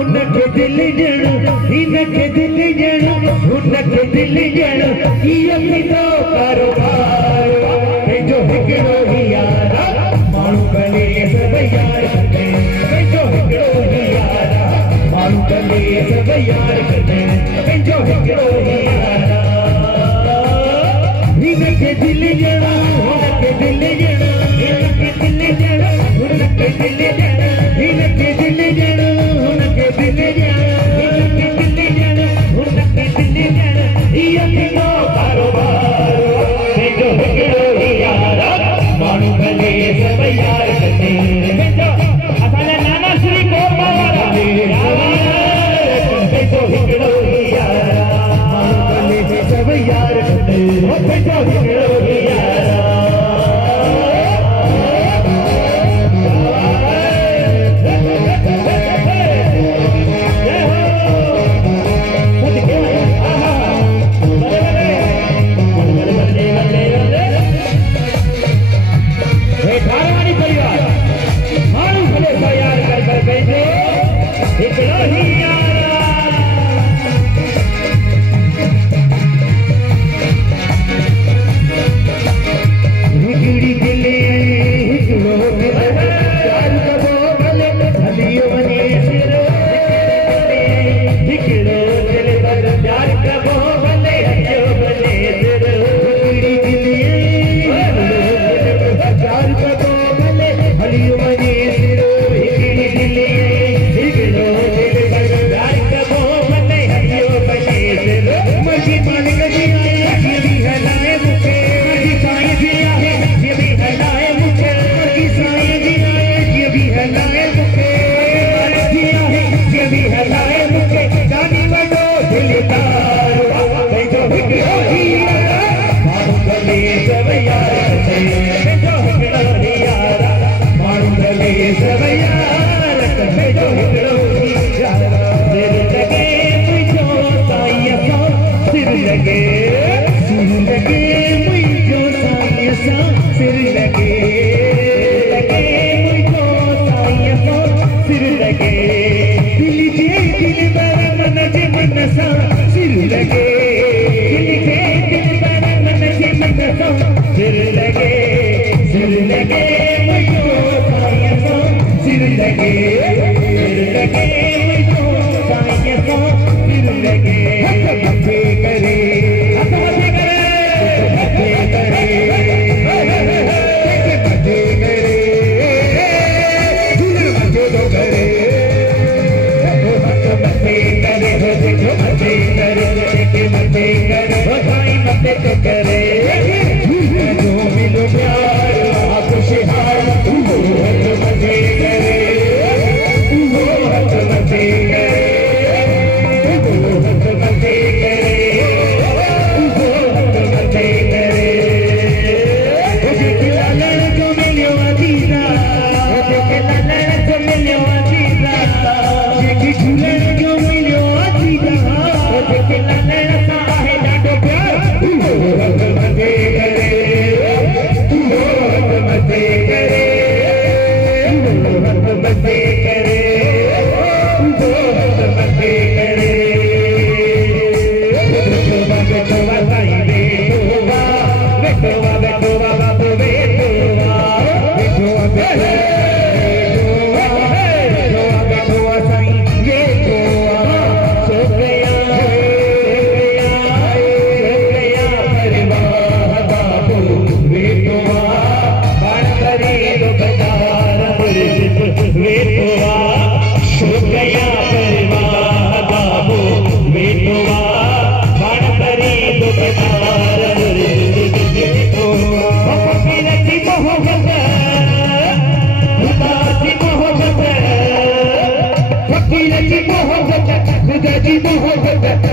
उनके दिल जण इनके दिल जण उनके दिल जण ये मिलो कारोबार जो हिकड़ो ही यारा माण्हू भले सब यार कटे जो हिकड़ो ही यारा माण्हू भले सब यार कटे जो हिकड़ो ही यारा इनके दिल जण उनके दिल जण इनके दिल जण उनके दिल जण इनके दिल जण उनके दिल जण इनके दिल जण उनके दिल जण ये मिलो कारोबार जो हिकड़ो ही यारा माण्हू भले सब यार कटे जो असांजा नाना श्री कोरमा वारा जो हिकड़ो ही यारा माण्हू भले सब यार कटे जो हिकड़ो ही यारा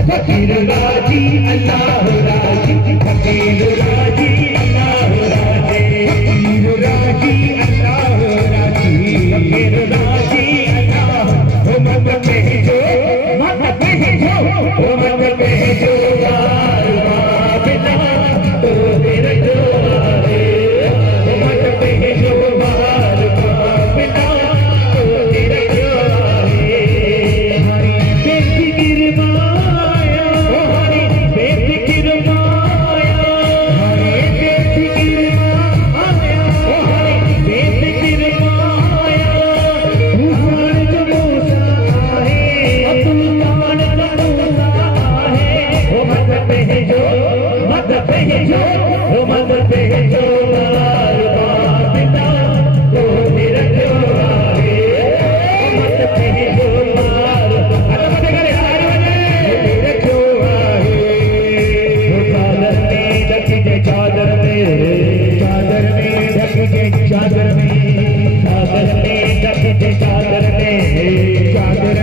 फकीर राजी अल्लाह राजी फकीर राजी अल्लाह राजी फकीर राजी अल्लाह राजी फकीर राजी अल्लाह ओ मत भेजो मत भेजो ओ मत भेजो तो तेरे द्वारे ओ मत भेजो बार बिना तो तेरे द्वारे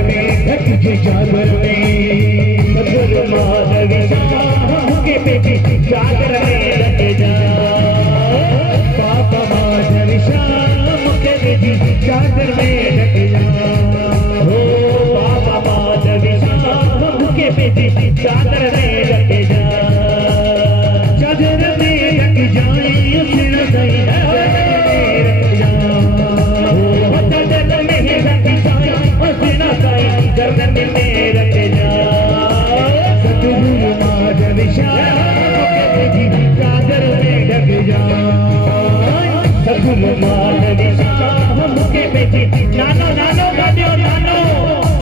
में ढक के चादर में सदगुरु माधवी शाह के बेटी चादर में रख जा बाबा माधवी शाह के बेटी चादर में रख जा हो बाबा माधवी शाह के बेटी चादर में रख जा चादर में रख जाए उसे सही गर्दन में रख जा सतगुरु माधवी शाह चादर में ढक जा सतगुरु माधवी